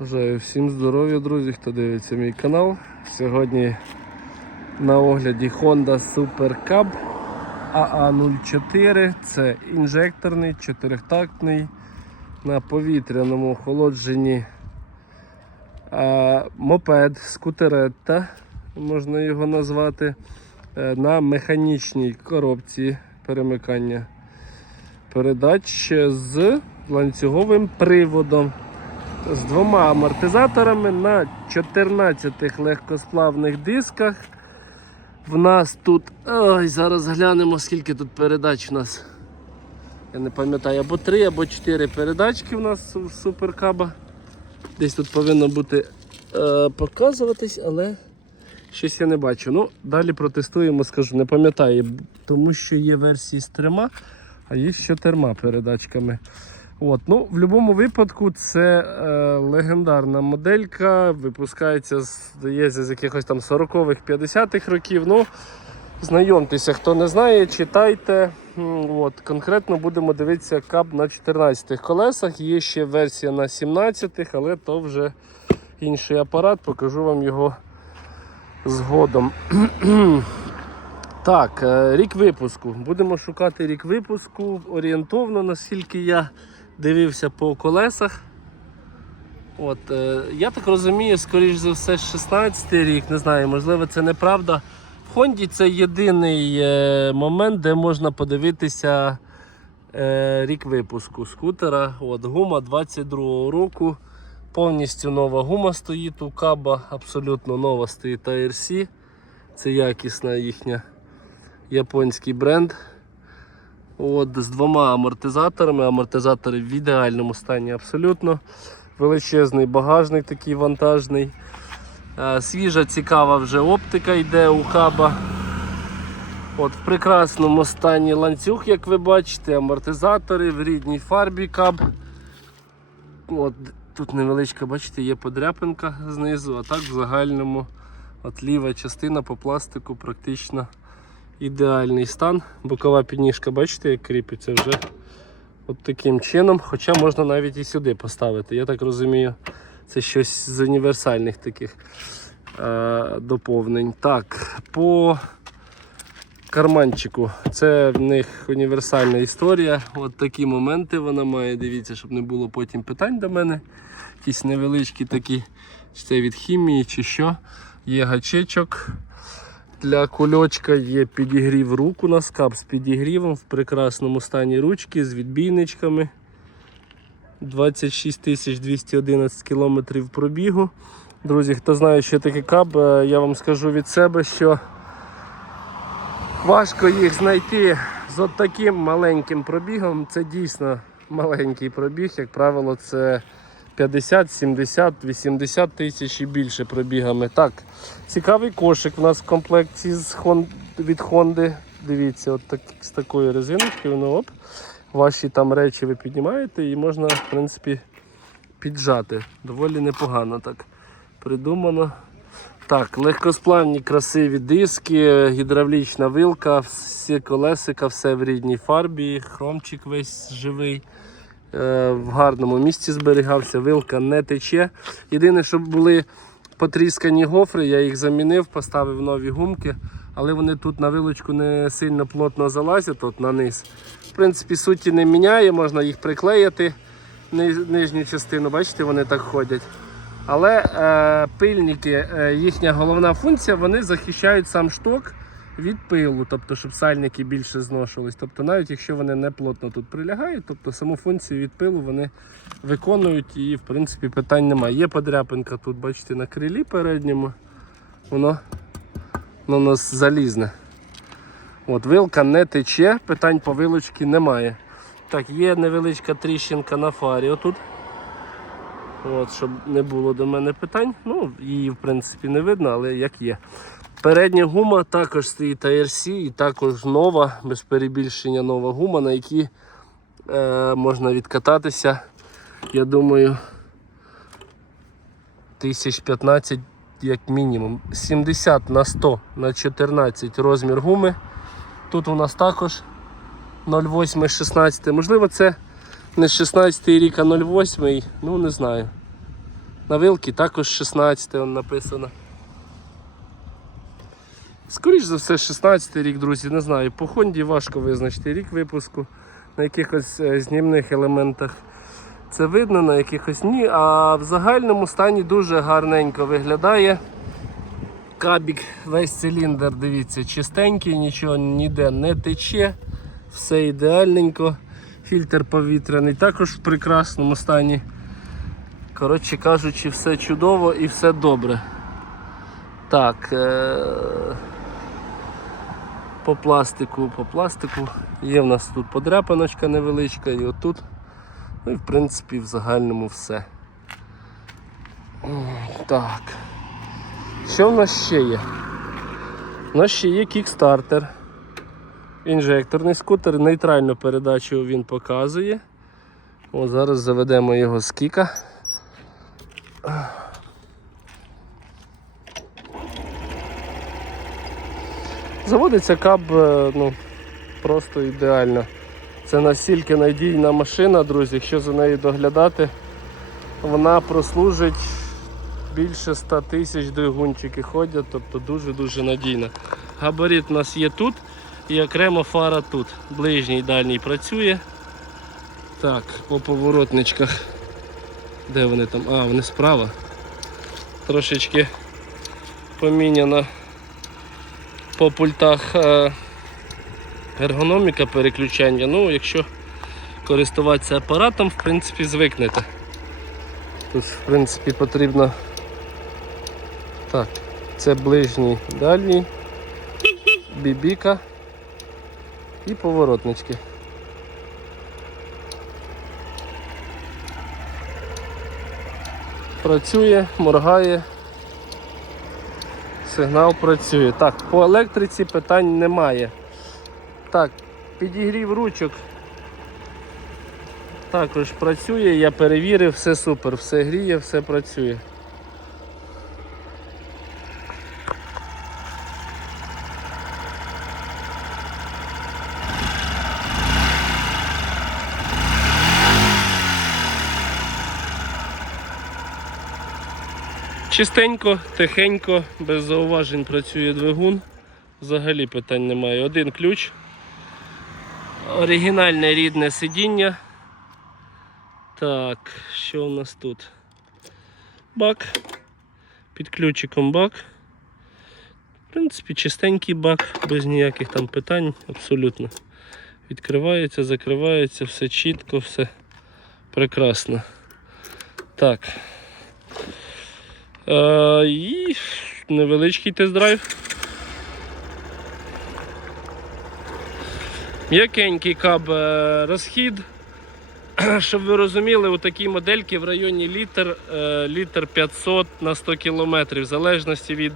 Бажаю всім здоров'я, друзі, хто дивиться мій канал. Сьогодні на огляді Honda Super Cab AA04. Це інжекторний, чотирьохтактний на повітряному охолодженні мопед, скутеретта, можна його назвати, е, на механічній коробці перемикання передач з ланцюговим приводом з двома амортизаторами на 14 легкосплавних дисках. В нас тут. Ой, зараз глянемо, скільки тут передач у нас. Я не пам'ятаю, або 3, або 4 передачки у нас у суперкаба. Десь тут повинно бути е, показуватись, але щось я не бачу. Ну, далі протестуємо, скажу, не пам'ятаю, тому що є версії з трьома, а є з чотирма передачками. От, ну, В будь-якому випадку це е, легендарна моделька, випускається, здається, з якихось там 40-х, 50-х років. Ну, Знайомтеся, хто не знає, читайте. От, конкретно будемо дивитися кап на 14 колесах. Є ще версія на 17-х, але то вже інший апарат, покажу вам його згодом. Так, е, рік випуску. Будемо шукати рік випуску орієнтовно, наскільки я дивився по колесах. От, е, я так розумію, скоріш за все, 16 рік, не знаю, можливо, це неправда. В Хонді це єдиний е, момент, де можна подивитися е, рік випуску скутера. От, гума 22-го року. Повністю нова гума стоїть у каба, абсолютно нова стоїть ARC. Це якісна їхня японський бренд. От, з двома амортизаторами. Амортизатори в ідеальному стані абсолютно. Величезний багажник такий вантажний. Е, Свіжа, цікава вже оптика йде у каба. От, В прекрасному стані ланцюг, як ви бачите, амортизатори в рідній фарбі каб. От, тут невеличка, бачите, є подряпинка знизу, а так в загальному от ліва частина по пластику практично ідеальний стан. Бокова підніжка, бачите, як кріпиться вже от таким чином. Хоча можна навіть і сюди поставити. Я так розумію, це щось з універсальних таких е, доповнень. Так, по карманчику. Це в них універсальна історія. От такі моменти вона має. Дивіться, щоб не було потім питань до мене. Якісь невеличкі такі, чи це від хімії, чи що. Є гачечок. Для кульочка є підігрів рук у нас, кап з підігрівом в прекрасному стані ручки з відбійничками. 26 211 кілометрів пробігу. Друзі, хто знає, що таке каб, е, я вам скажу від себе, що важко їх знайти з от таким маленьким пробігом. Це дійсно маленький пробіг, як правило, це 50, 70, 80 тисяч і більше пробігами. Так, цікавий кошик у нас в комплекті з Хон- від Honda. Дивіться, от так, з такою резиночкою, ну оп. Ваші там речі ви піднімаєте і можна, в принципі, піджати. Доволі непогано так придумано. Так, легкосплавні красиві диски, гідравлічна вилка, всі колесика, все в рідній фарбі, хромчик весь живий. Е, В гарному місці зберігався, вилка не тече. Єдине, щоб були потріскані гофри, я їх замінив, поставив нові гумки, але вони тут на вилочку не сильно плотно залазять от на низ. В принципі, суті не міняє, можна їх приклеїти нижню частину, бачите, вони так ходять. Але е, пильники, е, їхня головна функція, вони захищають сам шток від пилу, тобто, щоб сальники більше зношувались. Тобто, навіть якщо вони не плотно тут прилягають, тобто саму функцію від пилу вони виконують і в принципі питань немає. Є подряпинка тут, бачите, на крилі передньому. Воно, воно у нас залізне. От, вилка не тече, питань по вилочці немає. Так, є невеличка тріщинка на фарі отут. От, щоб не було до мене питань. Ну, її в принципі не видно, але як є. Передня гума також стоїть ARC і також нова, без перебільшення нова гума, на якій е, можна відкататися. Я думаю, 1015 як мінімум. 70 на 100 на 14 розмір гуми. Тут у нас також 0,8 16. Можливо, це не 16 рік, а 0,8, ну не знаю. На вилки також 16 написано. Скоріш за все, 16 рік, друзі, не знаю. По Хонді важко визначити рік випуску на якихось е, знімних елементах. Це видно, на якихось ні. А в загальному стані дуже гарненько виглядає. Кабік, весь циліндр, дивіться, чистенький, нічого ніде не тече, все ідеальненько. Фільтр повітряний також в прекрасному стані. Коротше кажучи, все чудово і все добре. Так. Е- по пластику, по пластику. Є в нас тут подряпиночка невеличка і отут. Ну і в принципі в загальному все. Так. Що в нас ще є? У нас ще є кікстартер. Інжекторний скутер, нейтральну передачу він показує. О, зараз заведемо його з кіка. Заводиться каб е, ну, просто ідеально. Це настільки надійна машина, друзі, якщо за нею доглядати, вона прослужить більше 100 тисяч двигунчики ходять, тобто дуже-дуже надійна. Габарит у нас є тут і окремо фара тут. Ближній дальній працює. Так, по поворотничках. Де вони там? А, вони справа. Трошечки поміняно по пультах е, ергономіка переключання. Ну, якщо користуватися апаратом, в принципі, звикнете. Тут, в принципі, потрібно. Так, це ближній дальній, бібіка і поворотнички. Працює, моргає. Сигнал працює. Так, по електриці питань немає. Так, підігрів ручок. Також працює, я перевірив, все супер, все гріє, все працює. Чистенько, тихенько, без зауважень працює двигун. Взагалі питань немає. Один ключ. Оригінальне рідне сидіння. Так, що у нас тут? Бак. Під ключиком бак. В принципі, чистенький бак, без ніяких там питань, абсолютно. Відкривається, закривається, все чітко, все прекрасно. Так. Е, і невеличкий тест-драйв. М'якенький каб е, розхід. Щоб ви розуміли, у такій модельки в районі літр, е, літр 500 на 100 км, в залежності від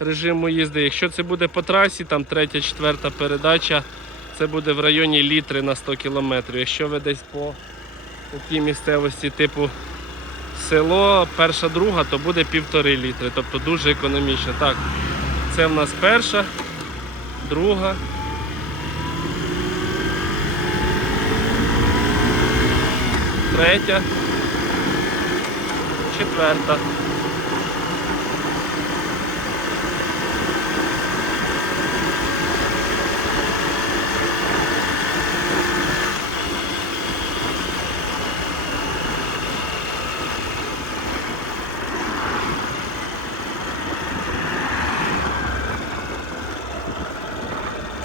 режиму їзди. Якщо це буде по трасі, там третя, четверта передача, це буде в районі літри на 100 км. Якщо ви десь по такій місцевості, типу село, перша, друга, то буде півтори літри, тобто дуже економічно. Так, це в нас перша, друга. Третя, четверта.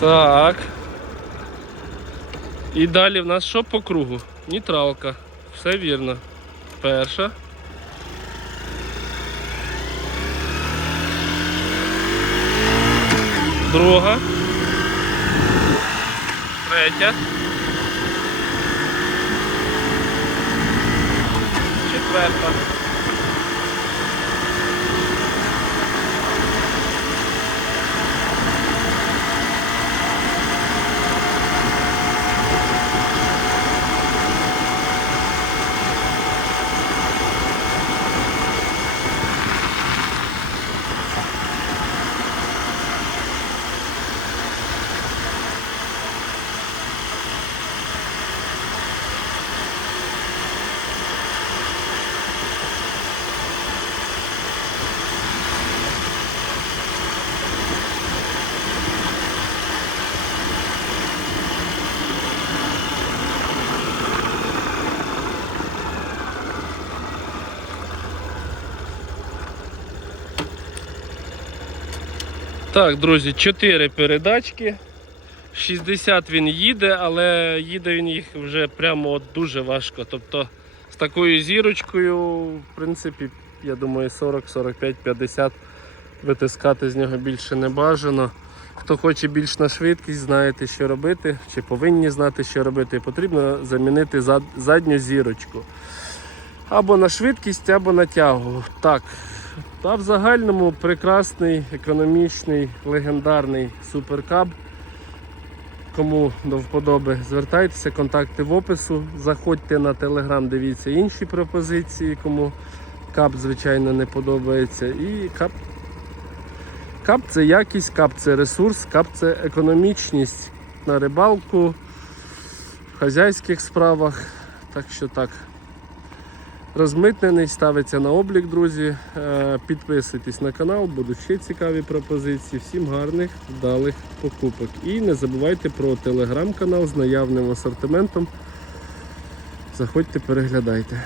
Так. І далі в нас що по кругу? Нейтралка. Все вірно. Перша. Друга. Третя. Четверта. Так, друзі, 4 передачки. 60 він їде, але їде він їх вже прямо от дуже важко. Тобто з такою зірочкою, в принципі, я думаю, 40, 45, 50 витискати з нього більше не бажано. Хто хоче більш на швидкість, знаєте, що робити, чи повинні знати, що робити, потрібно замінити задню зірочку. Або на швидкість, або на тягу. Так. Та в загальному прекрасний, економічний, легендарний суперкаб. Кому до вподоби, звертайтеся, контакти в опису. Заходьте на телеграм, дивіться інші пропозиції, кому кап, звичайно, не подобається. І кап. Кап це якість, кап це ресурс, кап це економічність на рибалку, в хазяйських справах. Так що так. Розмитнений, ставиться на облік, друзі. Е, Підписуйтесь на канал, будуть ще цікаві пропозиції. Всім гарних, вдалих покупок. І не забувайте про телеграм-канал з наявним асортиментом. Заходьте, переглядайте.